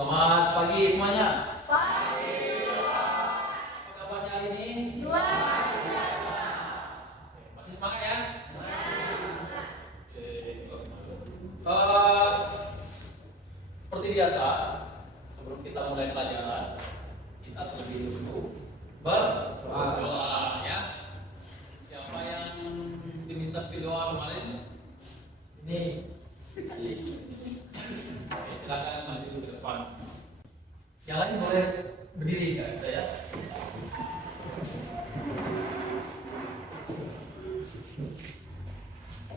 Selamat pagi semuanya. Pagi. Apa kabarnya hari ini? Luar biasa. Masih semangat ya? Seperti biasa, sebelum kita mulai pelajaran, kita terlebih dulu berdoa ya. Siapa yang diminta berdoa kemarin? Ini. Oke, silakan maju ke depan. Yang lain boleh berdiri kan, ya.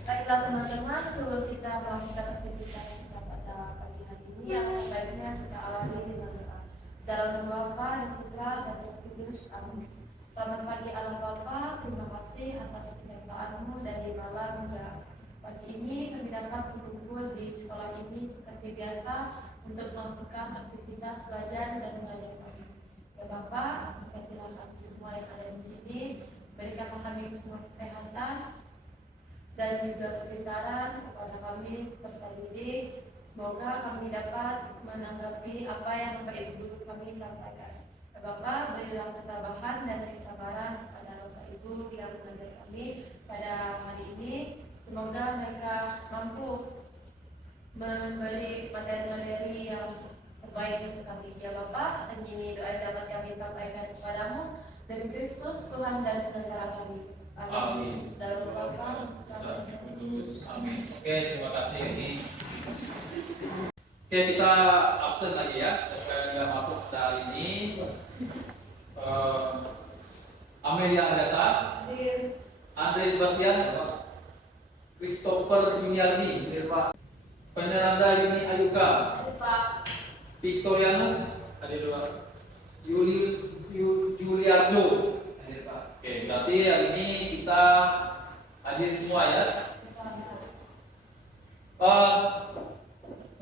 Baiklah teman-teman, sebelum kita melakukan aktivitas kita pada pagi hari ini, yang sebaiknya kita awali dengan doa. Dalam nama Bapa dan Putra dan Roh Kudus. Amin. Selamat pagi Allah Bapa, terima kasih atas penyertaan-Mu dari malam hingga pagi ini kami dapat berkumpul di sekolah ini seperti biasa untuk melakukan aktivitas belajar dan mengajar kami. Ya Bapa, berkatilah kami semua yang ada di sini, berikanlah kami semua kesehatan dan juga kepintaran kepada kami serta didik. Semoga kami dapat menanggapi apa yang Bapak Ibu Guru kami sampaikan. Ya Bapak, berilah ketabahan dan kesabaran kepada Bapak Ibu yang mengajar kami pada hari ini. Semoga mereka mampu memberi materi-materi yang terbaik untuk kami. Ya Bapak, dan ini doa yang dapat kami sampaikan kepadamu demi Kristus Tuhan dan Penyertaan kami. Amin. Dalam Bapa, Kudus. Amin. Oke, terima kasih ini. Oke, kita absen lagi ya. Supaya nggak masuk hari ini. Amelia Agatha, Andre Sebastian, Christopher Juniardi, Peneranda Yuni Ayuka, Victorianus, Julius Juliardo. Oke, berarti hari ini kita hadir semua ya.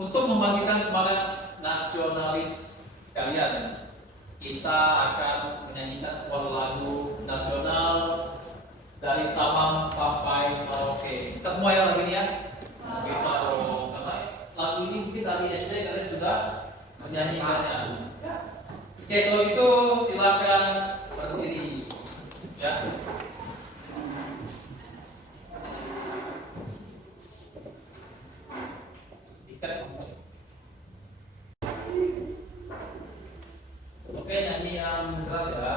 Untuk membangkitkan semangat nasionalis kalian, kita akan menyanyikan sebuah lagu nasional dari Sabang sampai Merauke. Bisa semua ya lagu ini ya? Bisa dong. Karena lagu ini mungkin dari SD kalian sudah menyanyikannya. Oke, kalau gitu silakan berdiri. Ya. Oke, nyanyi yang keras ya.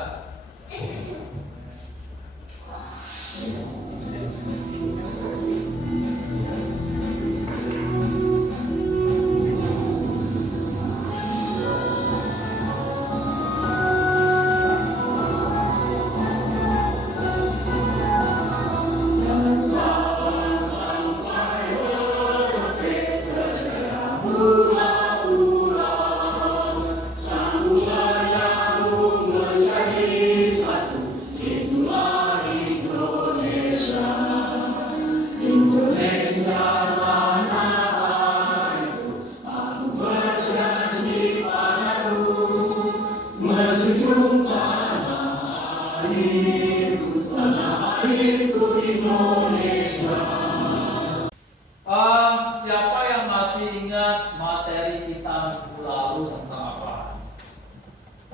Siapa yang masih ingat materi kita minggu lalu tentang apa?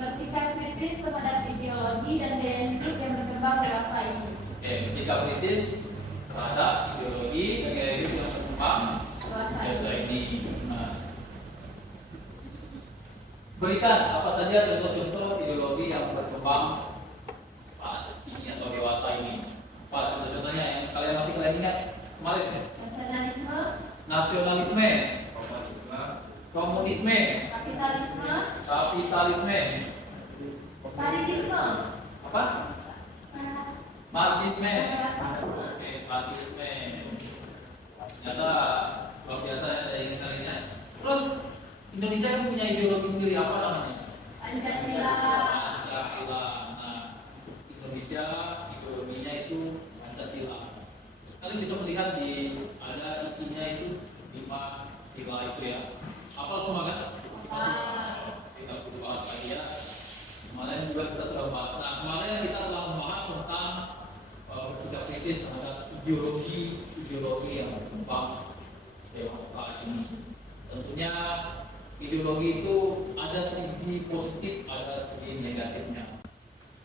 bersikap kritis terhadap ideologi dan gaya hidup yang berkembang dewasa ini. Oke, bersikap kritis terhadap ideologi dan gaya hidup yang berkembang dewasa ini. Nah, berikan apa saja contoh-contoh ideologi yang berkembang saat ini atau dewasa ini. Apa contoh-contohnya yang kalian ingat kemarin ya? Nasionalisme, komunisme, Kapitalisme, Marxisme, apa? Marxisme. Oke, Marxisme. Ternyata luar biasa ya dari kalian ya. Terus Indonesia kan punya ideologi sendiri, apa namanya? Pancasila. Pancasila. Nah, Indonesia ideologinya itu Pancasila. Kalian bisa melihat di ada isinya itu 5 sila itu ya. Apa semua kan? Kita perlu bahas lagi ya. Kemarin juga kita sudah bahas. Nah, kemarin kita telah membahas tentang bersikap kritis terhadap ideologi yang berkembang dewasa ini. Tentunya Ideologi itu ada segi positif, ada segi negatifnya.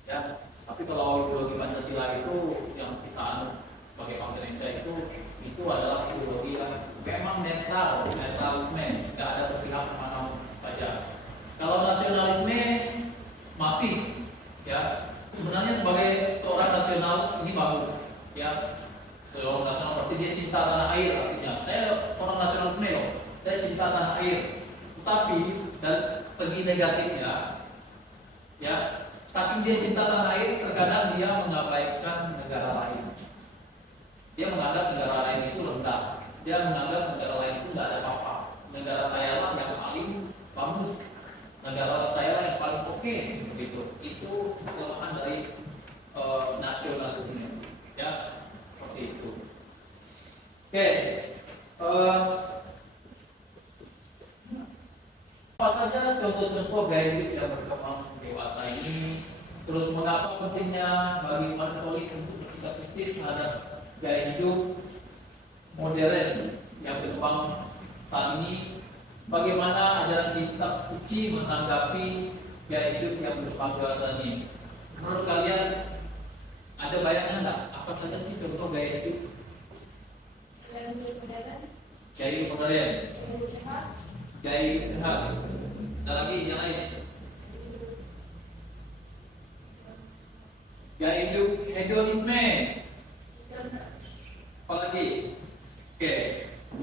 Ya, tapi kalau ideologi Pancasila itu yang kita anut sebagai bangsa Indonesia itu adalah ideologi yang memang netral, netralisme, nggak ada berpihak kemana saja. Kalau nasionalisme masih, ya sebenarnya sebagai seorang nasional ini bagus, ya seorang nasional berarti dia cinta tanah air, artinya saya seorang nasionalisme loh, saya cinta tanah air. Tetapi dari segi negatifnya, ya saking dia cinta tanah air, terkadang dia mengabaikan negara lain. Dia menganggap negara lain itu rendah. Dia menganggap negara lain itu tidak ada apa-apa. Negara saya lah yang paling bagus. Negara saya lah yang paling oke, begitu. Itu kelemahan dari nasionalisme. Ya, seperti itu. Oke. Apa saja contoh-contoh gaya hidup yang berkembang dewasa ini? Terus mengapa pentingnya bagi umat Katolik untuk bersikap kritis terhadap gaya hidup modern yang berkembang saat ini? Bagaimana ajaran kitab suci menanggapi gaya hidup yang berkembang dewasa ini? Menurut kalian ada bayangan nggak apa saja sih contoh gaya hidup? Gaya hidup modern, gaya hidup sehat. Ada lagi yang lain? Gaya hidup hedonisme. Apalagi? Oke,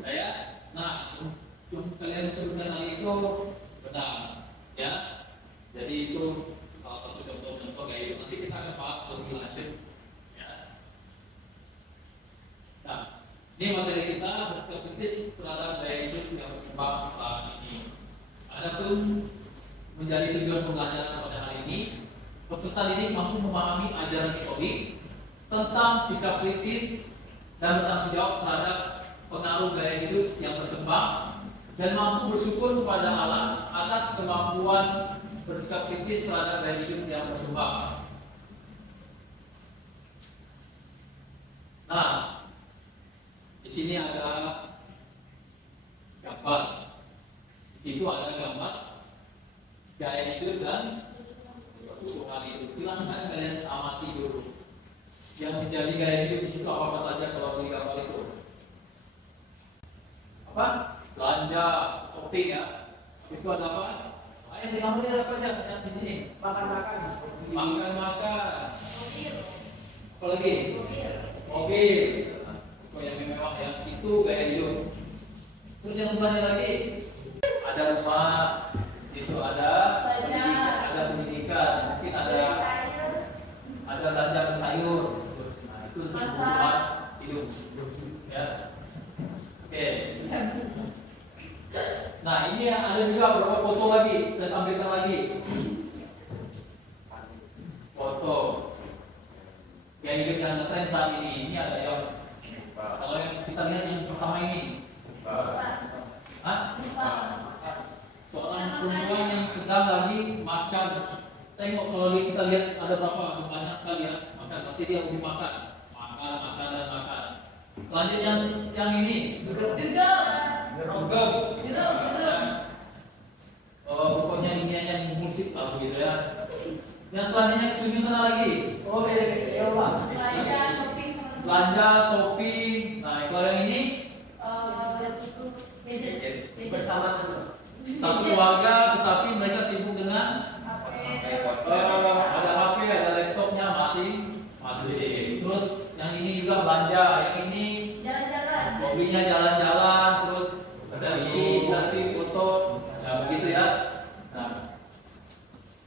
saya. Nah, kalian sebutkan tadi itu benar, ya. Jadi itu salah satu contoh-contoh gaya hidup. Nanti kita akan bahas lebih lanjut. Ya. Nah, ini materi kita bersikap kritis terhadap gaya hidup yang berkembang saat ini. Adapun menjadi tujuan pembelajaran pada hari ini, peserta didik mampu memahami ajaran Katolik tentang sikap kritis dan bertanggung jawab terhadap pengaruh gaya hidup yang berkembang dan mampu bersyukur kepada Allah atas kemampuan bersikap kritis terhadap gaya hidup yang berkembang. Nah, di sini ada gambar. Di situ ada gambar gaya hidup dan kebutuhan itu. Silahkan kalian amati dulu. Yang menjadi gaya hidup di situ apa saja kalau di gambar itu? Apa? Belanja, shopping ya. Itu ada apa? Yang di gambar ada apa aja? Yang di sini? Makan-makan. Makan-makan. Apa lagi? Mobil. Oh, yang mewah ya. Itu gaya hidup. Terus yang sebelahnya lagi ada rumah. Itu ada pendidikan, mungkin ada belanja sayur. Nah, itu untuk kebutuhan hidup. Ya. Oke. Nah, ini ada juga beberapa foto lagi, saya tampilkan lagi. Foto. Gaya hidup yang ngetren saat ini ada yang kalau yang kita lihat yang pertama ini. Hah? Seorang perempuan yang sedang lagi makan. Tengok kalau kita lihat ada berapa banyak sekali ya makan. Nanti dia mau makan, dan makan. Selanjutnya yang ini juga. Pokoknya ini hanya musik lah begitu ya. Yang selanjutnya tunjuk sana lagi. Oh belanja shopping. Nah kalau yang ini bersama satu keluarga, tetapi mereka sibuk dengan ada HP, ada laptopnya masing. Terus yang ini juga belanja, yang ini hobinya jalan-jalan, terus selfie, foto, ya begitu ya. Nah,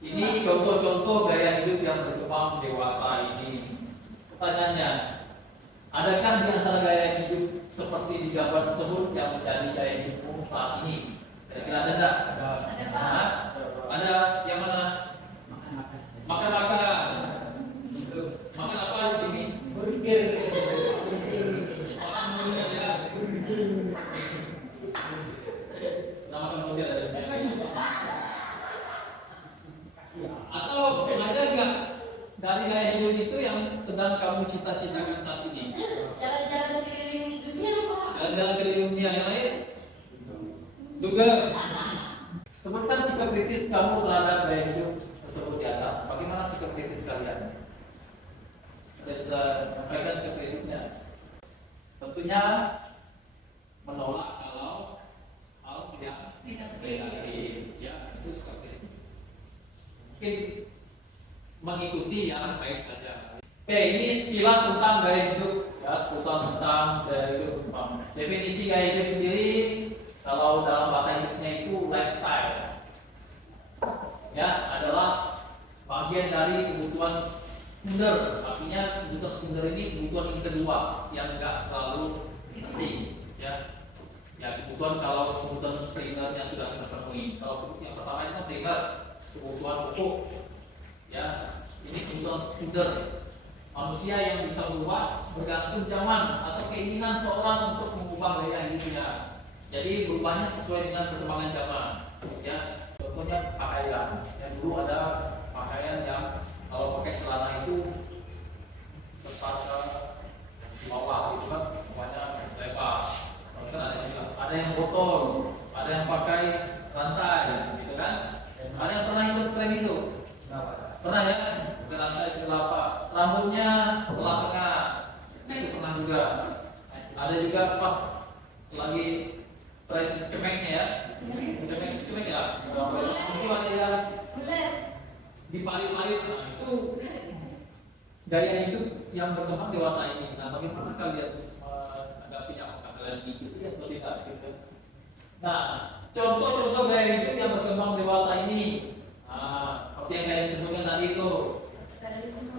ini contoh-contoh gaya hidup yang berkembang dewasa ini. Pertanyaannya, adakah di antara gaya hidup seperti di gambar tersebut yang menjadi gaya hidup saat ini? Kira-kira ada enggak? Ada. Yang mana? Makan-makan. Makan apa di sini? Burger. Makan burger ada. Atau ada enggak dari gaya hidup itu yang sedang kamu cita-citakan saat ini? Jalan-jalan keliling dunia apa? Jalan-jalan keliling dunia yang lain? Juga. kamu terhadap gaya hidup tersebut di atas? Bagaimana sikap kritis kalian? Saya sampaikan sikap kritisnya. Tentunya menolak kalau hal yang negatif, ya itu sikap kritis. Mungkin mengikuti yang baik saja. Oke, ini sekilas tentang gaya hidup, ya seputar tentang gaya hidup. Definisi gaya hidup sendiri, kalau dalam bahasa Inggrisnya itu lifestyle, ya adalah bagian dari kebutuhan sekunder. Artinya kebutuhan sekunder ini kebutuhan yang kedua yang enggak terlalu penting, ya. Ya kebutuhan kalau kebutuhan primernya sudah terpenuhi. Kalau yang pertama itu primer, kebutuhan pokok, ya. Ini kebutuhan sekunder. Manusia yang bisa berubah bergantung zaman atau keinginan seorang untuk mengubah gaya hidupnya. Jadi berubahnya sesuai dengan perkembangan zaman. Ya, contohnya pakaian. Yang dulu ada pakaian yang kalau pakai celana itu tepat ke bawah, gitu kan, bawahnya lebar. Terus kan ada yang botol, ada yang pakai rantai, gitu kan. Ada yang pernah ikut tren itu? Pernah ya? Bukan rantai segelapa. Rambutnya belah tengah, itu pernah juga. Ada juga pas lagi tren cemeknya ya, cemek ya. Itu ada yang dipalit-palit. Nah, itu gaya hidup yang berkembang dewasa ini. Nah, bagaimana kalian menanggapinya? Apakah kalian ikuti atau tidak? Gitu. Nah, contoh-contoh gaya hidup yang berkembang dewasa ini. Nah, seperti yang kalian sebutkan tadi itu.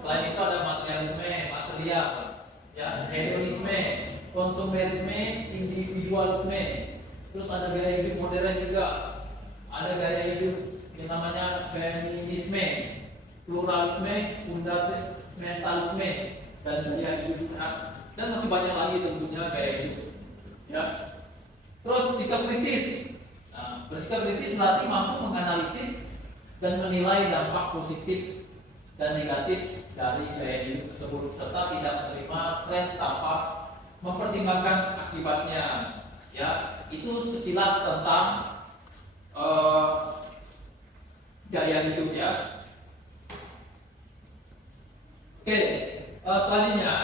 Selain itu ada materialisme, material, ya, hedonisme, konsumerisme, individualisme. Terus ada gaya hidup modern juga. Ada gaya hidup yang namanya feminisme, pluralisme, fundamentalisme, dan gaya hidup sehat. Dan masih banyak lagi tentunya gaya hidup. Ya. Terus sikap kritis. Nah, bersikap kritis berarti mampu menganalisis dan menilai dampak positif dan negatif dari gaya hidup tersebut serta tidak menerima tren tanpa mempertimbangkan akibatnya. Ya, itu sekilas tentang gaya hidup ya. Oke, selanjutnya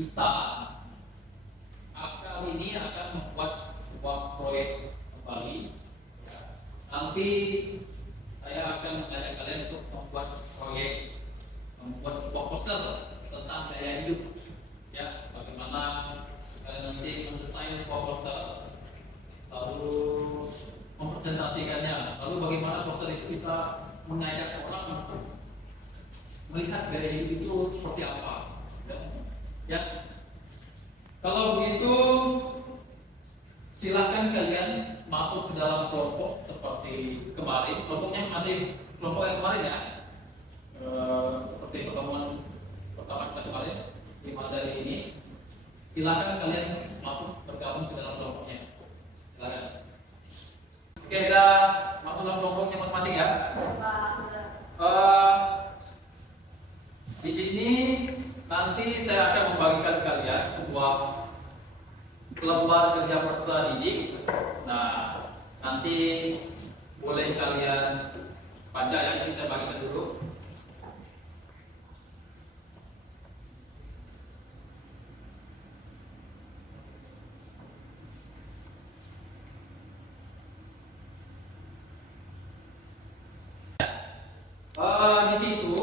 kita kali ini akan membuat sebuah proyek kembali. Nanti saya akan mengajak kalian untuk membuat proyek, membuat sebuah poster tentang gaya hidup, ya. Bagaimana kalian nanti mendesain sebuah poster, lalu mempresentasikannya, lalu bagaimana poster itu bisa mengajak orang untuk melihat gaya hidup itu seperti apa, ya. Kalau begitu, silakan kalian masuk ke dalam kelompok seperti kemarin. Kelompoknya masih kelompok yang kemarin ya, seperti pertemuan pertama kita kemarin di materi ini. Silakan kalian masuk bergabung ke dalam kelompoknya. Silakan. Oke, udah masuk dalam kelompoknya masing-masing ya. Di sini nanti saya akan membagikan kalian sebuah lembar kerja peserta didik. Nah, nanti boleh kalian baca ya. Ini saya bagikan dulu. Di situ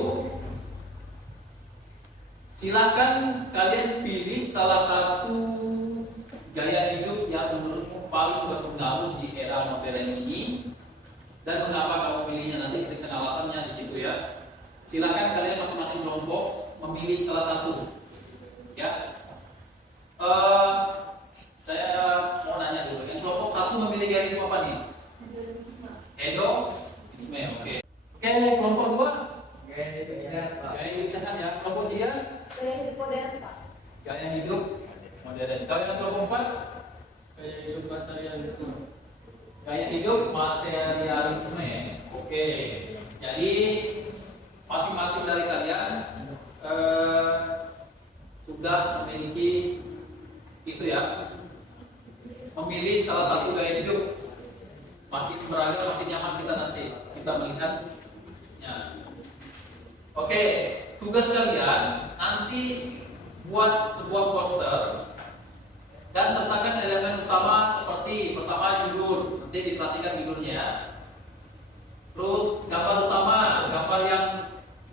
silakan kalian pilih salah satu gaya hidup yang menurutmu paling berpengaruh di era modern ini dan mengapa kamu pilihnya, nanti berikan alasannya di situ ya. Silakan kalian masing-masing kelompok memilih salah satu, ya. Saya mau nanya dulu, yang kelompok satu memilih gaya hidup apa nih? Hedonisme, oke. Oke, kelompok dua gaya hidup sehat ya. Kelompok tiga Gaya hidup modern, Pak. gaya hidup modern. Kalau yang kelompok empat Gaya hidup materialisme. gaya hidup materialisme. Oke. Jadi masing-masing dari kalian sudah memiliki itu ya, memilih salah satu gaya hidup. makin beragam, makin nyaman kita nanti kita melihatnya. Oke, tugas kalian nanti buat sebuah poster dan sertakan elemen utama seperti pertama judul, nanti diperhatikan judulnya. Terus gambar utama, gambar yang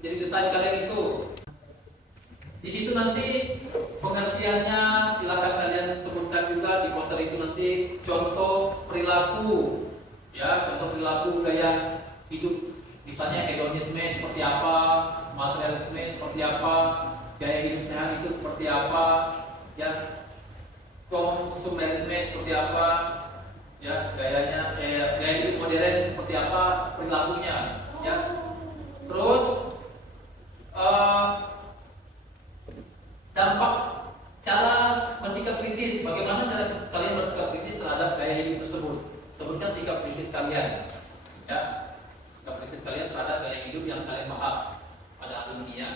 jadi desain kalian itu. Di situ nanti pengertiannya silakan kalian sebutkan juga di poster itu nanti contoh perilaku, ya contoh perilaku gaya hidup, misalnya hedonisme seperti apa, materialisme seperti apa, gaya hidup sehat itu seperti apa, ya konsumerisme seperti apa, ya gaya hidup modern seperti apa perilakunya, ya. Terus dampak cara bersikap kritis, bagaimana cara kalian bersikap kritis terhadap gaya hidup tersebut. Sebutkan sikap kritis kalian, ya sikap kritis kalian terhadap gaya hidup yang kalian bahas pada hari ini, ya.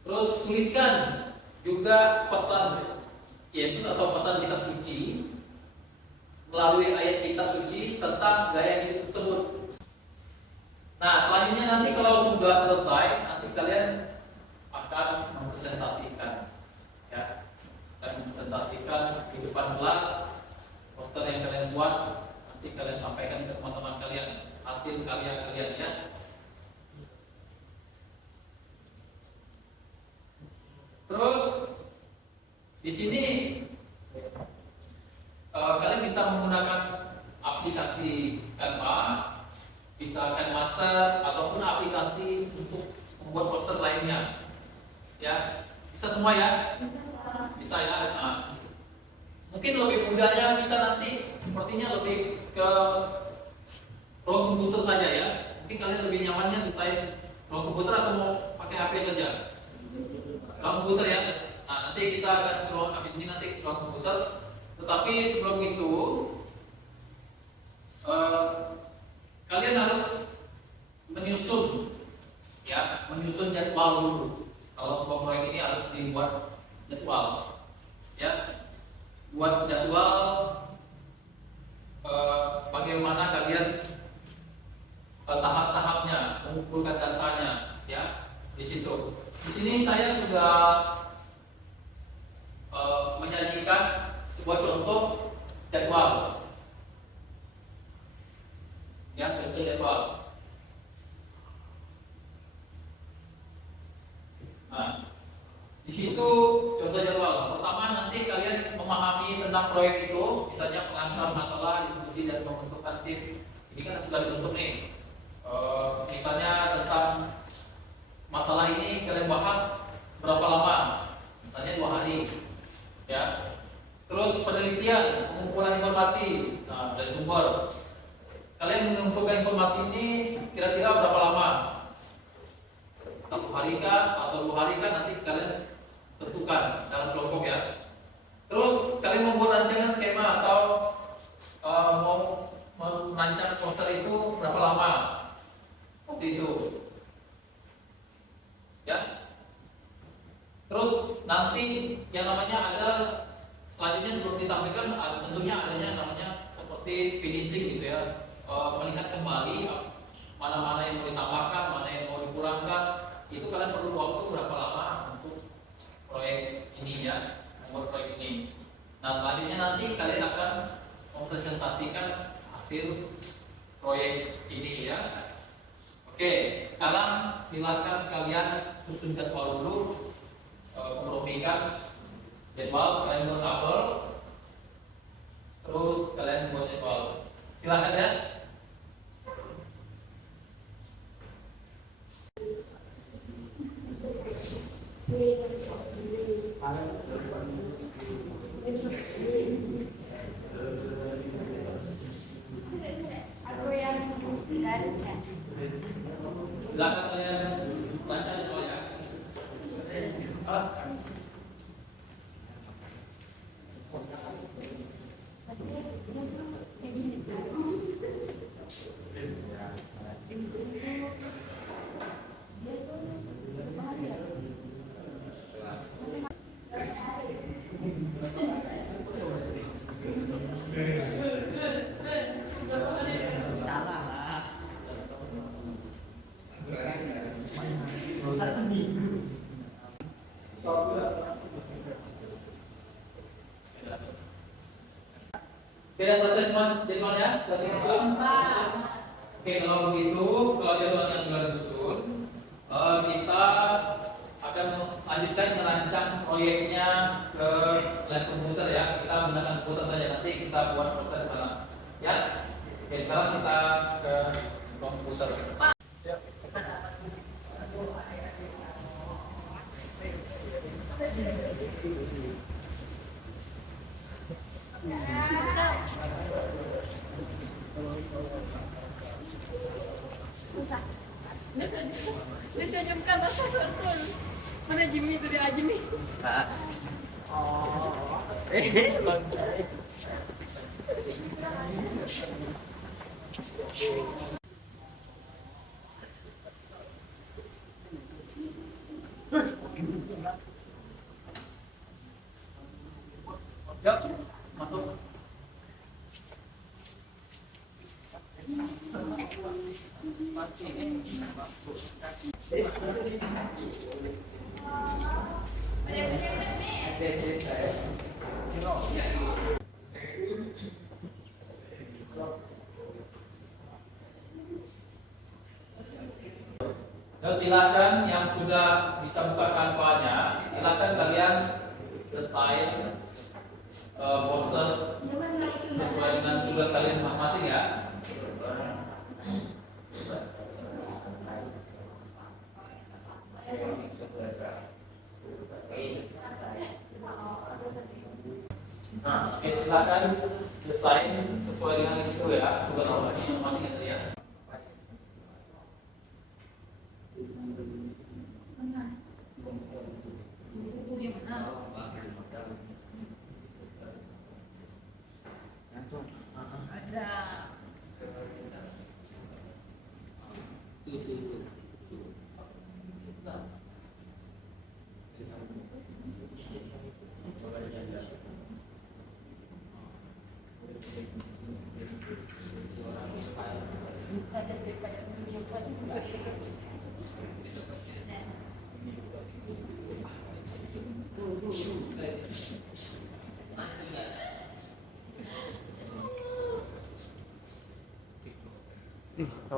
Terus tuliskan juga pesan Yesus atau pesan kitab suci melalui ayat kitab suci tentang gaya hidup tersebut. Nah, selanjutnya nanti kalau sudah selesai, nanti kalian akan mempresentasikan, ya, akan mempresentasikan di depan kelas poster yang kalian buat. Nanti kalian sampaikan ke teman-teman kalian hasil karya kalian, ya. Terus di sini kalian bisa menggunakan aplikasi Canva, bisa Master ataupun aplikasi untuk membuat poster lainnya, ya bisa semua, ya bisa, ya. Nah, mungkin lebih mudahnya kita nanti sepertinya lebih ke ruang komputer saja, ya. Mungkin kalian lebih nyamannya desain ruang komputer atau mau pakai HP saja? Ruang komputer, ya. Nah, nanti kita akan keluar habis ini nanti ruang komputer. Tetapi sebelum itu kalian harus menyusun, ya, menyusun jadwal dulu. Kalau sebuah proyek ini harus dibuat jadwal, ya, buat jadwal bagaimana kalian tahap-tahapnya, mengumpulkan datanya, ya, di situ. Di sini saya sudah menyajikan sebuah contoh jadwal, ya, contoh jadwal. Nah, di situ contoh jadwal. Pertama, nanti kalian memahami tentang proyek itu, misalnya pengantar masalah, diskusi dan pembentukan tim. Ini kan sudah dibentuk nih. Misalnya tentang masalah ini kalian bahas berapa lama? Misalnya 2 hari, ya. Terus penelitian, pengumpulan informasi, nah, dari sumber. Kalian mengumpulkan informasi ini kira-kira berapa lama? 1 hari kah atau 2 hari kah, nanti kalian tentukan dalam kelompok, ya. Terus kalian membuat rancangan skema atau mau merancang poster itu berapa lama? Seperti itu, ya. Terus nanti yang namanya ada selanjutnya sebelum ditampilkan tentunya adanya namanya seperti finishing, gitu, ya. Melihat kembali mana-mana yang mau ditambahkan, mana yang mau dikurangkan. Itu kalian perlu waktu berapa lama untuk proyek ini, ya, membuat proyek ini. Nah, selanjutnya nanti kalian akan mempresentasikan hasil proyek ini, ya. Oke, sekarang silakan kalian susun jadwal dulu, kompromikan jadwal, kalian buat tabel, terus kalian buat jadwal. Silakan, ya. Aku yang Silakan kalian baca jadwalnya. Tidak selesai semua jadwalnya, sudah disusun. Oke, kalau begitu, kalau jadwalnya sudah disusun, kita akan lanjutkan merancang proyeknya ke lab komputer ya. Kita menggunakan komputer saja, nanti kita buat poster di sana. Ya. Oke, sekarang kita ke komputer. Ditunjukkan masa betul. Mana Jimmy itu dia Jimmy. Yuk, masuk. Silakan yang sudah bisa buka kanvanya, silakan kalian desain poster sesuai dengan tugas kalian masing-masing ya. Nah, oke, silakan desain sesuai dengan itu ya, tugas masing-masing itu ya.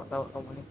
Tahu kamu nih.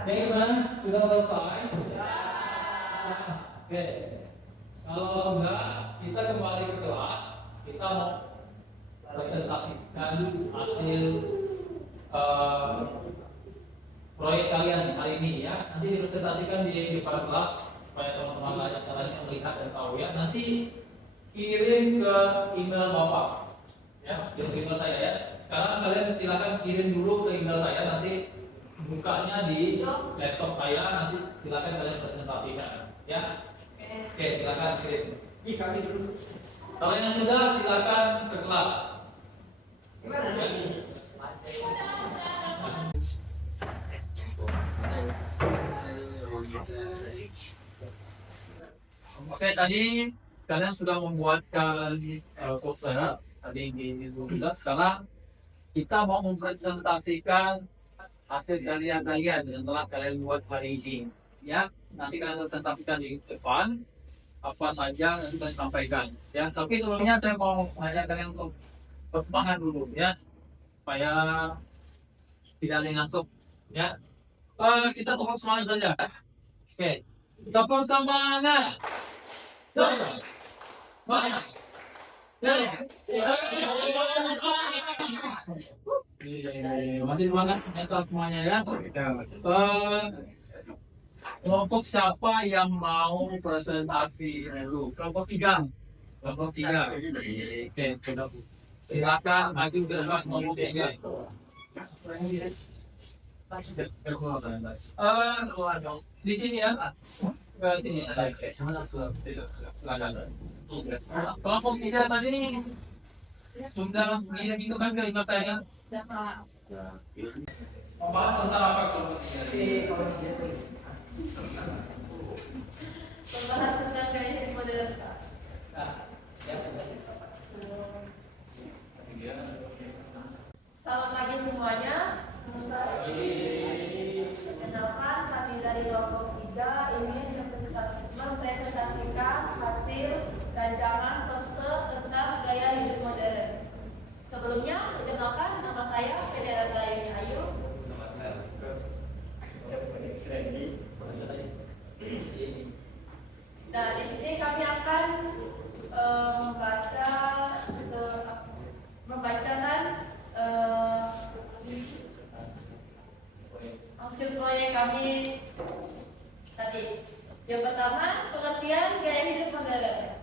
Oke, gimana? Sudah selesai? Oke. Kalau sudah, kita kembali ke kelas. Kita mau presentasikan hasil proyek kalian hari ini ya. Nanti dipresentasikan di depan kelas supaya teman-teman lainnya melihat dan tahu ya. Nanti kirim ke email Bapak. Ya, kirim ke email saya ya. Sekarang kalian silakan kirim dulu ke email saya, nanti bukanya di laptop saya, nanti silakan kalian presentasikan ya. Oke, silakan kirim. Kalau yang sudah, silakan ke kelas. Oke, tadi kalian sudah membuatkan poster tadi di Zoom. Sekarang kita mau mempresentasikan hasil kalian yang telah kalian buat hari ini. Ya, nanti kalian presentasikan di depan apa saja yang kalian sampaikan. Ya, tapi sebelumnya saya mau mengajak kalian untuk bersemangat dulu ya, supaya tidak ada yang ngantuk. Ya, kita tepuk semangat saja. Oke, tepuk semangat. Semangat. Masih semangat mental semuanya ya. Kelompok siapa yang mau presentasi dulu? Kelompok tiga. Kelompok tiga. Oke, silakan maju ke depan kelompok tiga. Di sini ya. Ke sini. Kelompok tiga tadi sudah gitu kan ke katanya. Sudah Pak. Membahas tentang apa kelompok tiga? Membahas tentang gaya hidup modern Pak. Selamat pagi semuanya. Perkenalkan kami dari kelompok 3 ingin mempresentasikan hasil rancangan poster tentang gaya hidup modern. Sebelumnya, perkenalkan nama saya Federa Gayuni Ayu. Nah, di sini kami akan membacakan hasil proyek kami tadi. Yang pertama, pengertian gaya hidup modern.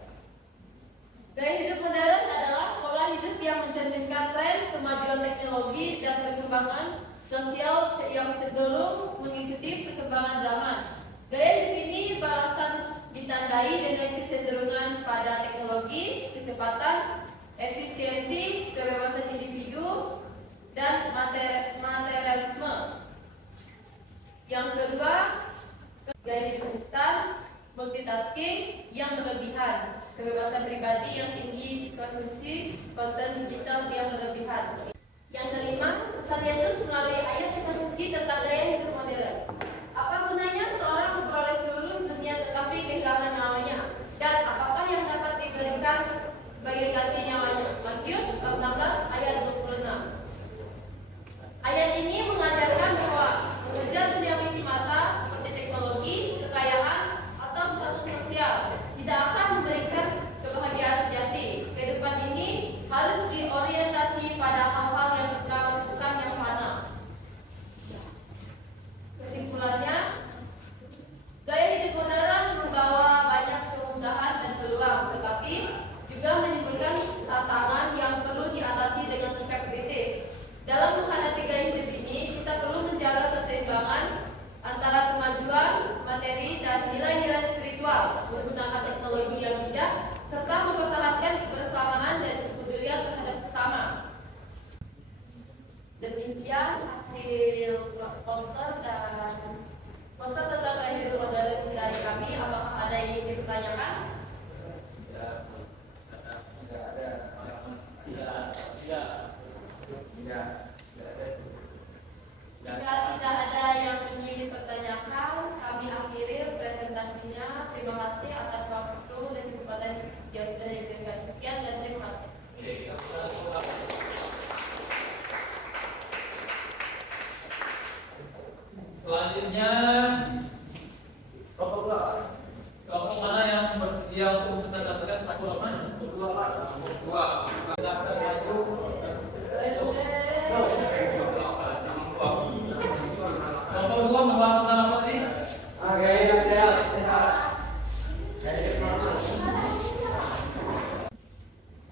Gaya hidup modern adalah pola hidup yang mencerminkan tren kemajuan teknologi dan perkembangan sosial yang cenderung mengikuti perkembangan zaman. Gaya hidup ini balasan ditandai dengan kecenderungan pada teknologi, kecepatan, efisiensi, kebebasan individu, dan materialisme. Yang kedua, gaya hidup instan, multitasking yang berlebihan, kebebasan pribadi yang tinggi, konsumsi konten digital yang berlebihan. Yang kelima, pesan Yesus melalui ayat suci tentang gaya hidup modern. Apa gunanya seorang memperoleh seluruh dunia tetapi kehilangan nyawanya? Dan apakah yang dapat diberikan sebagai ganti nyawanya? Matius 16 ayat 26. Ayat ini mengajarkan bahwa mengejar dunia semata seperti teknologi, kekayaan, atau status sosial tidak akan memberikan kebahagiaan sejati. Kehidupan ini harus diorientasi pada hal-hal yang kekal, bukan yang fana. Kesimpulannya, gaya hidup modern membawa banyak kemudahan dan peluang, tetapi juga menimbulkan tantangan yang perlu diatasi dengan sikap kritis. Dalam menghadapi gaya hidup ini, kita perlu menjaga keseimbangan antara kemajuan materi dan nilai-nilai spiritual, menggunakan teknologi yang bijak, serta mempertahankan kebersamaan dan kepedulian terhadap sesama. Demikian hasil poster tentang gaya hidup modern dari kami. Apakah ada yang ingin dipertanyakan? Jika tidak ada yang ingin dipertanyakan, kami akhiri presentasinya. Terima kasih atas waktu dan kesempatan yang sudah diberikan. Sekian dan terima kasih. Selanjutnya, kelompok mana yang bersedia untuk mempresentasikan kelompok mana? Dua. Silakan maju. Kelompok 2 membahas tentang apa tadi? Gaya hidup sehat.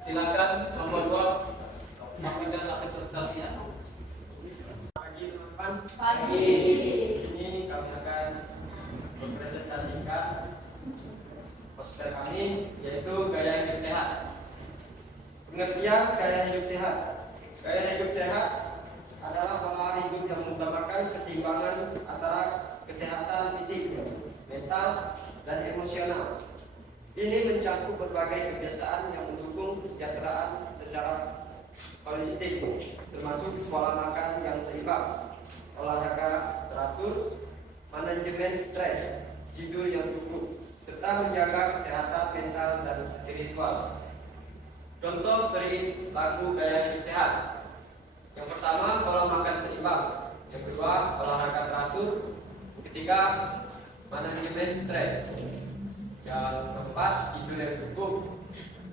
Silakan kelompok 2 memberikan hasil presentasinya. Pagi teman-teman. Pagi. Di sini kami akan mempresentasikan poster kami, yaitu gaya hidup sehat. Pengertian gaya hidup sehat. Gaya hidup sehat adalah pola hidup yang mengutamakan keseimbangan antara kesehatan fisik, mental, dan emosional. Ini mencakup berbagai kebiasaan yang mendukung kesejahteraan secara holistik, termasuk pola makan yang seimbang, olahraga teratur, manajemen stres, tidur yang cukup, serta menjaga kesehatan mental dan spiritual. Contoh dari lagu gaya hidup sehat. Yang pertama, pola makan seimbang. Yang kedua, olahraga teratur. Ketiga, manajemen stres. Yang keempat, tidur yang cukup.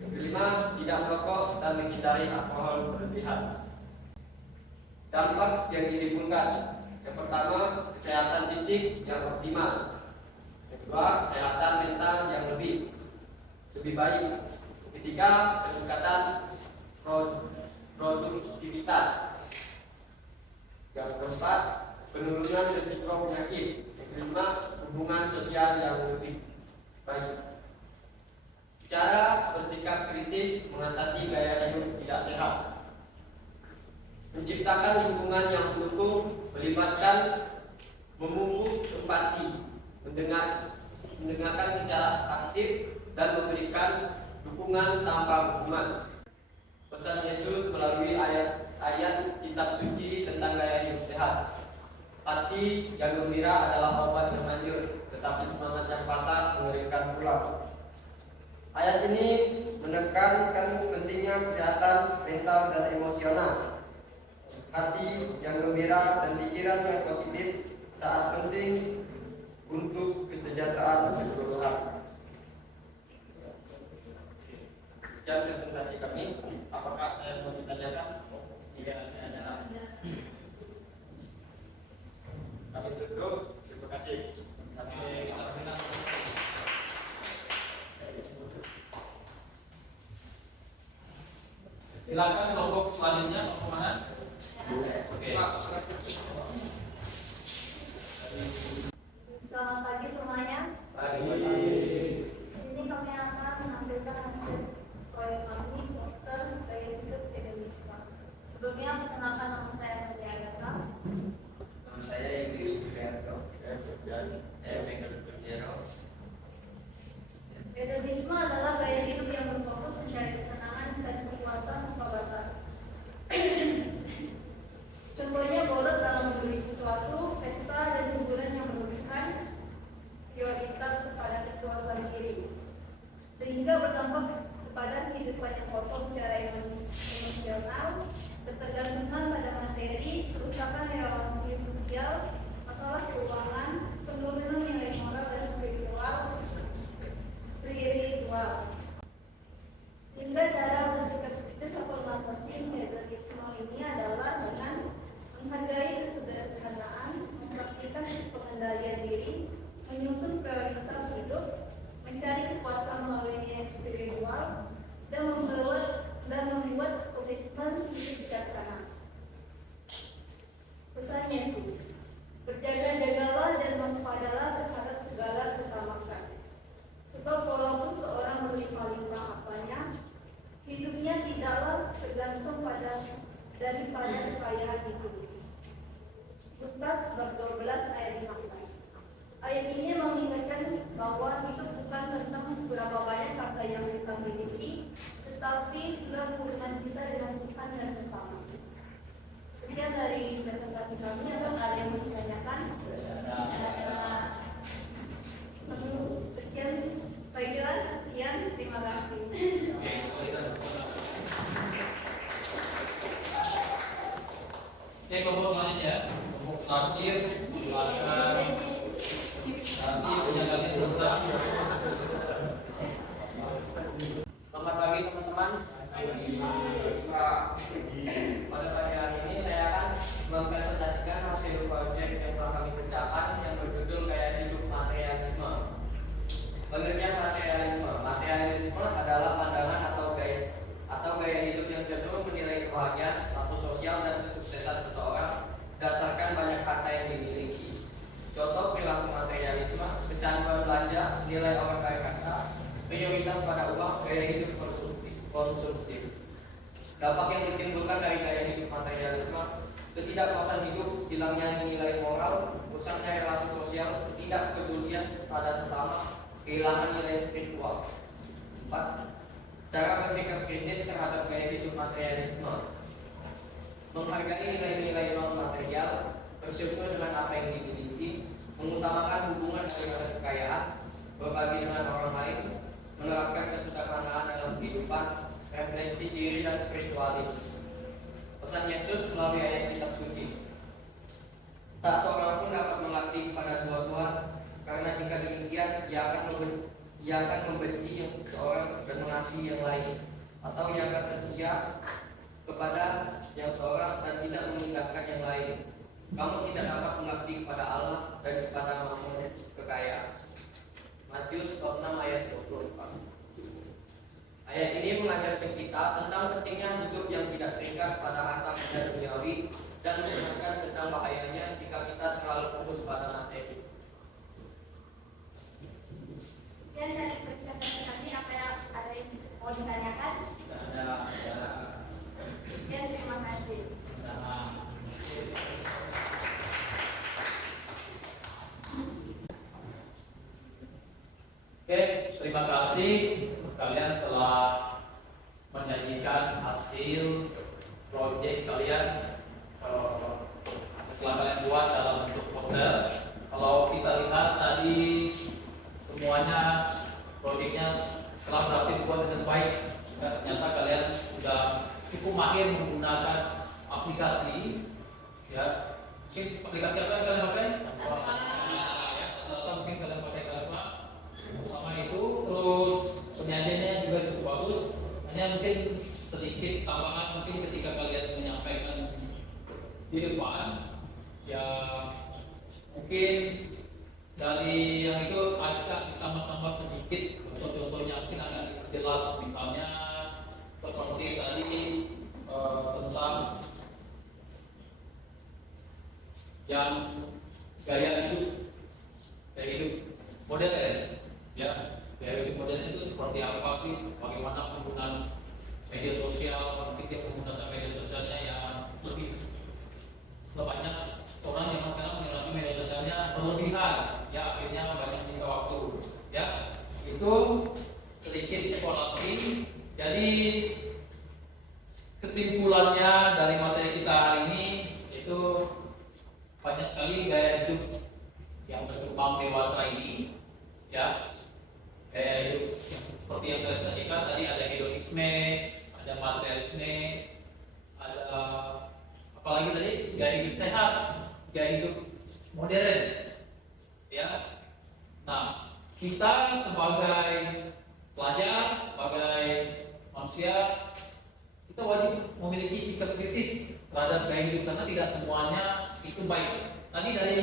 Yang kelima, tidak merokok dan menghindari alkohol berlebihan. Dampak yang ditimbulkan. Yang pertama, kesehatan fisik yang optimal. Yang kedua, kesehatan mental yang lebih baik. Ketiga, peningkatan produktivitas. Yang keempat, penurunan risiko penyakit. Yang kelima, hubungan sosial yang lebih baik. Cara bersikap kritis mengatasi gaya hidup tidak sehat. Menciptakan hubungan yang mendukung, melibatkan, memupuk empati, mendengarkan secara aktif, dan memberikan dukungan tanpa hukuman. Pesan Yesus melalui ayat kitab suci tentang gaya hidup sehat. Hati yang gembira adalah obat yang manjur, tetapi semangat yang patah mengerikan pula. Ayat ini menekankan pentingnya kesehatan mental dan emosional. Hati yang gembira dan pikiran yang positif sangat penting untuk kesejahteraan keseluruhan. Sekian presentasi kami. Apakah saya mau ditanyakan? Tidak ada. Kami tutup. Terima kasih. Silakan kelompok selanjutnya mau kemana? Oke. Selamat pagi semuanya. Di sini kami akan menampilkan hasil proyek kami dokter gaya hidup hedonisme. Sebelumnya perkenalkan nama saya Nadia Agatha. Nama saya Inggris Supriyanto dan saya Bengkel Supriyanto. Hedonisme adalah gaya hidup yang berfokus mencari kesenangan dan kepuasan tanpa batas. Contohnya boros dalam membeli sesuatu, pesta dan hiburan yang berlebihan, prioritas pada kepuasan diri, sehingga berdampak kepada kehidupan yang kosong secara emosional, ketergantungan pada materi, kerusakan relasi sosial, masalah keuangan, penurunan nilai moral dan spiritual. Sehingga cara bersikap kritis atau mengatasi hedonisme ini adalah dengan menghargai kesederhanaan, mempraktikkan pengendalian diri, menyusun prioritas hidup, mencari kepuasan melalui nilai spiritual, dan membuat komitmen hidup bijaksana. Pesan Yesus, berjaga-jagalah dan waspadalah terhadap segala ketamakan. Sebab walaupun seorang berlimpah-limpah hartanya, hidupnya tidaklah tergantung daripada kekayaan itu. Lukas bab 12 ayat 15. Ayat ini mengingatkan bahwa hidup bukan tentang seberapa banyak harta yang kita miliki, tetapi dalam hubungan kita dengan Tuhan dan sesama. Sekian dari presentasi kami. Ada yang mau ditanyakan? Sekian, baiklah, sekian, terima kasih. Oke, kelompok selanjutnya, kelompok terakhir, silakan. Nanti punya kalian tentang. Selamat pagi teman-teman. Pada pagi hari ini saya akan mempresentasikan hasil proyek yang telah kami kerjakan yang berjudul Gaya Hidup Materialisme. Pengertian materialisme adalah pandangan atau gaya hidup yang cenderung menilai kebahagiaan, status sosial dan kesuksesan seseorang berdasarkan banyak harta yang dimiliki. Contoh perilaku materialisme, kecanduan belanja, nilai orang kaya harta, prioritas pada uang, gaya hidup konsumtif. Dampak yang ditimbulkan dari gaya hidup materialisme: ketidakpuasan hidup, hilangnya nilai moral, rusaknya relasi sosial, ketidakpedulian pada sesama, kehilangan nilai spiritual. 4. Cara bersikap kritis terhadap gaya hidup materialisme: menghargai nilai-nilai non material, bersyukur dengan apa yang dimiliki, mengutamakan hubungan dengan kekayaan, berbagi dengan orang lain, menerapkan kesederhanaan dalam kehidupan, refleksi diri dan spiritualis. Pesan Yesus melalui ayat kitab suci. Tak seorang pun dapat mengabdi kepada dua Tuhan, karena jika demikian ia akan membenci seorang dan mengasihi yang lain, atau ia akan setia kepada yang seorang dan tidak meninggalkan yang lain. Kamu tidak dapat mengabdi kepada Allah dan kepada Mammon kekayaan. Matius 6 ayat 24. Ayat ini mengajarkan kita tentang pentingnya hidup yang tidak terikat pada harta benda duniawi dan mengingatkan tentang bahayanya jika kita terlalu fokus pada materi. Dan dari persiapan kami apa yang ada yang mau ditanyakan? Tidak ada. Dan terima kasih. Oke, terima kasih kalian telah menyajikan hasil proyek kalian telah kalian buat dalam bentuk poster. Kalau kita lihat tadi semuanya proyeknya telah berhasil dibuat dengan baik. Ternyata kalian sudah cukup mahir menggunakan aplikasi, ya. Mungkin aplikasi apa yang kalian pakai? Ya, atau mungkin kalian pakai Canva sama itu. Terus penyajiannya juga cukup bagus. Hanya mungkin sedikit tambahan mungkin ketika kalian menyampaikan di depan, ya mungkin dari yang itu agak ditambah-tambah sedikit untuk contohnya mungkin agak jelas, misalnya seperti tadi tentang yang gaya hidup modern, ya gaya hidup modern itu seperti apa sih, bagaimana penggunaan media sosial, mungkin dia menggunakan media sosialnya yang lebih sebanyak orang yang sekarang menggunakan media sosialnya berlebihan, ya akhirnya banyak menyita waktu, ya itu sedikit evaluasi. Jadi kesimpulannya dari materi kita hari ini itu banyak sekali gaya hidup yang berkembang dewasa ini, ya gaya hidup seperti yang kalian sajikan tadi, ada hedonisme, ada materialisme, ada apalagi tadi gaya hidup sehat, gaya hidup modern, ya. Nah, kita sebagai pelajar, sebagai manusia, kita wajib memiliki sikap kritis terhadap gaya hidup karena tidak semuanya itu baik. Tadi dari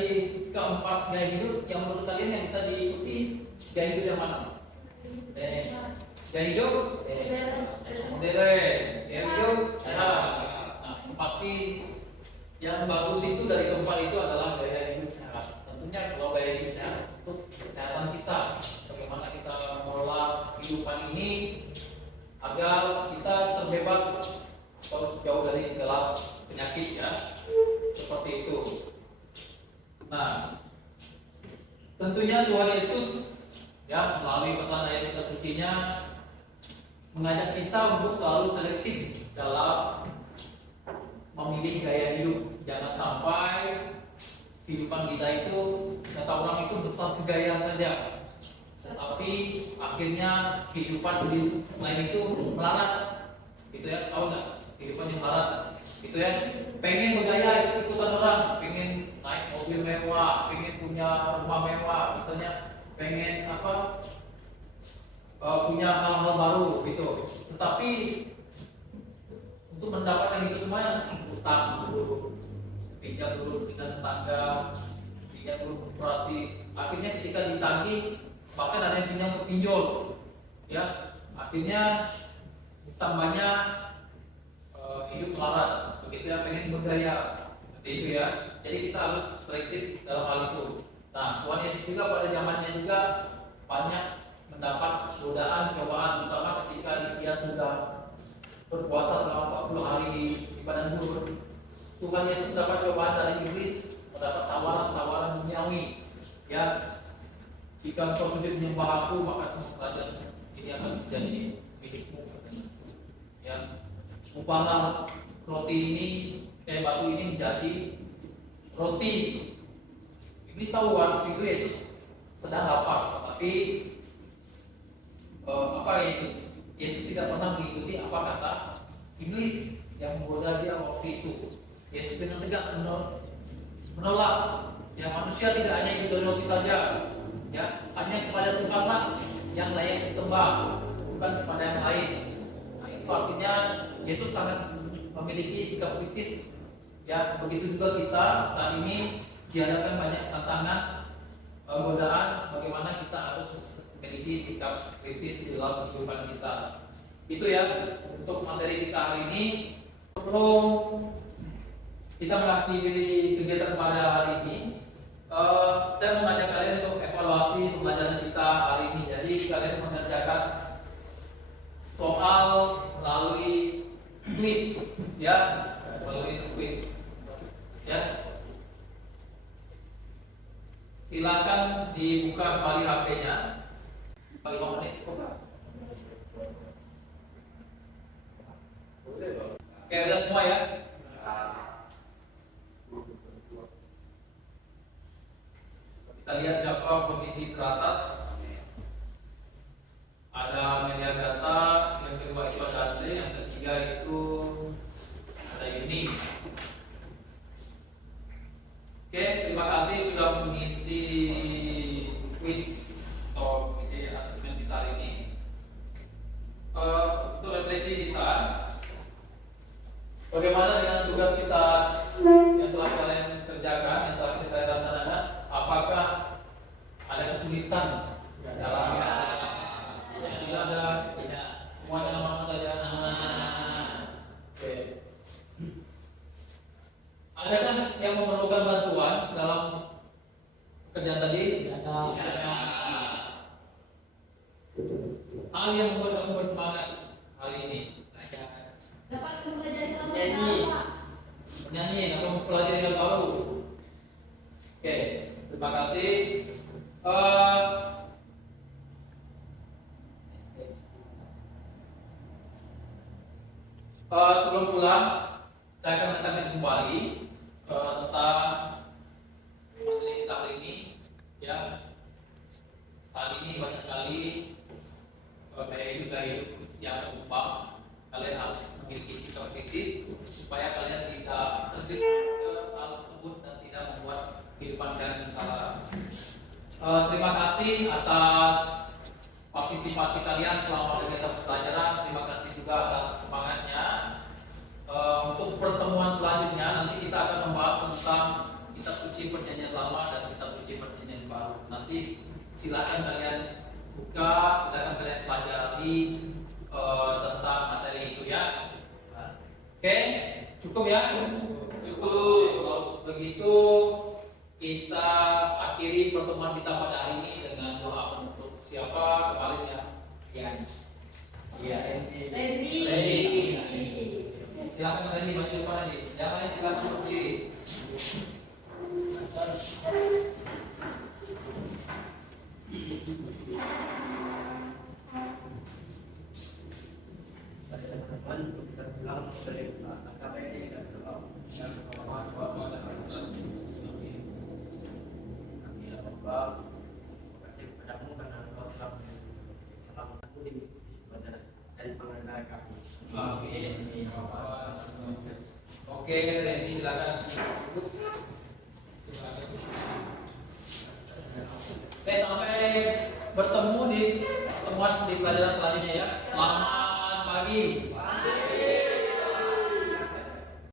keempat gaya hidup yang menurut kalian yang bisa diikuti, gaya hidup yang mana? Gaya hidup modern, gaya hidup sehat. Nah, pasti yang bagus itu dari keempat itu adalah gaya hidup sehat. Tentunya kalau gaya hidup sehat untuk kesehatan kita, bagaimana kita mengelola kehidupan ini agar kita terbebas atau jauh dari segala penyakit, ya, seperti itu. Nah, tentunya Tuhan Yesus, ya, melalui pesan ayat kita sucinya mengajak kita untuk selalu selektif dalam memilih gaya hidup. Jangan sampai kehidupan kita itu, kata orang itu besar ke gaya saja, tetapi akhirnya kehidupan di lain itu melarat, gitu ya. Tahu nggak kehidupan yang melarat? Gitu ya. Pengen bergaya itu ikutan orang, pengen naik mobil mewah, pengen punya rumah mewah, misalnya pengen apa? Punya hal-hal baru gitu. Tetapi untuk mendapatkan itu semua utang dulu, pinjam dulu dengan tetangga, pinjam dulu korporasi. Akhirnya ketika ditagih, bahkan ada yang pinjam ke pinjol, ya. Akhirnya tambahnya hidup melarat, begitu ya, pengen bergaya, seperti itu ya. Jadi kita harus selektif dalam hal itu. Nah, Tuhan Yesus juga pada zamannya juga banyak mendapat godaan, cobaan, terutama ketika dia sudah berpuasa selama 40 hari di padang gurun. Tuhan Yesus mendapat cobaan dari iblis, mendapat tawaran-tawaran duniawi, ya. Jika engkau sujud menyembah aku, maka semua kerajaan ini akan menjadi milikmu, ya. Ubahlah roti ini, batu ini menjadi roti. Iblis tahu waktu itu Yesus sedang lapar, tapi apa Yesus? Yesus tidak pernah mengikuti apa kata iblis yang menggoda dia waktu itu. Yesus dengan tegas menolak. Ya, manusia tidak hanya hidup dari roti saja. Ya, hanya kepada Tuhanlah yang layak disembah, bukan kepada yang lain. Nah, itu artinya Yesus sangat memiliki sikap kritis. Ya, begitu juga kita saat ini dihadapkan banyak tantangan, godaan, bagaimana kita harus memiliki sikap kritis di dalam kehidupan kita. Itu ya untuk materi kita hari ini. Sebelum kita mengakhiri kegiatan pada hari ini, saya mau mengajak kalian untuk evaluasi pembelajaran kita hari ini. Jadi kalian mengerjakan soal melalui quiz, ya, melalui quiz, ya. Silakan dibuka kembali HP-nya. 5 menit cukup. Oke, udah semua ya. Kita lihat siapa posisi teratas. Ada Melia Data, yang kedua itu ada Andre, yang ketiga itu ada Yuni. Oke, terima kasih sudah mengisi quiz atau mengisi asesmen kita hari ini. Untuk refleksi kita, bagaimana dengan tugas kita yang telah kalian kerjakan, yang telah saya laksanakan? Apakah ada kesulitan dalamnya? Tidak ada, semua dalam mana saja. Oke. Adakah yang memerlukan bantuan dalam pekerjaan tadi? Ada. Hal yang membuat kamu bersemangat hari ini? Dapat mempelajari kamu Nyanyi. apa? Nyanyi atau mempelajari yang baru. Oke, terima kasih. Sebelum pulang, saya akan menekankan kembali tentang materi kita hari ini. Ya, saat ini banyak sekali gaya hidup yang berkembang. Kalian harus memiliki sikap kritis supaya kalian tidak terjerumus ke hal tersebut dan tidak membuat kehidupan kalian salah. Terima kasih atas partisipasi kalian selama kegiatan pembelajaran. Terima kasih juga atas semangatnya. Untuk pertemuan selanjutnya nanti kita akan membahas tentang kitab suci perjanjian lama dan kitab suci perjanjian baru. Nanti silakan kalian buka, silakan kalian pelajari tentang materi itu ya. Oke, cukup ya? Cukup. Kalau begitu kita akhiri pertemuan kita pada hari ini dengan doa penutup. Siapa kemarin ya? Iya, Randy. Silakan Randy maju depan Randy. Jangan silakan berdiri. Oke, Randy silakan. Oke, sampai bertemu di pertemuan di pelajaran selanjutnya ya. Selamat pagi.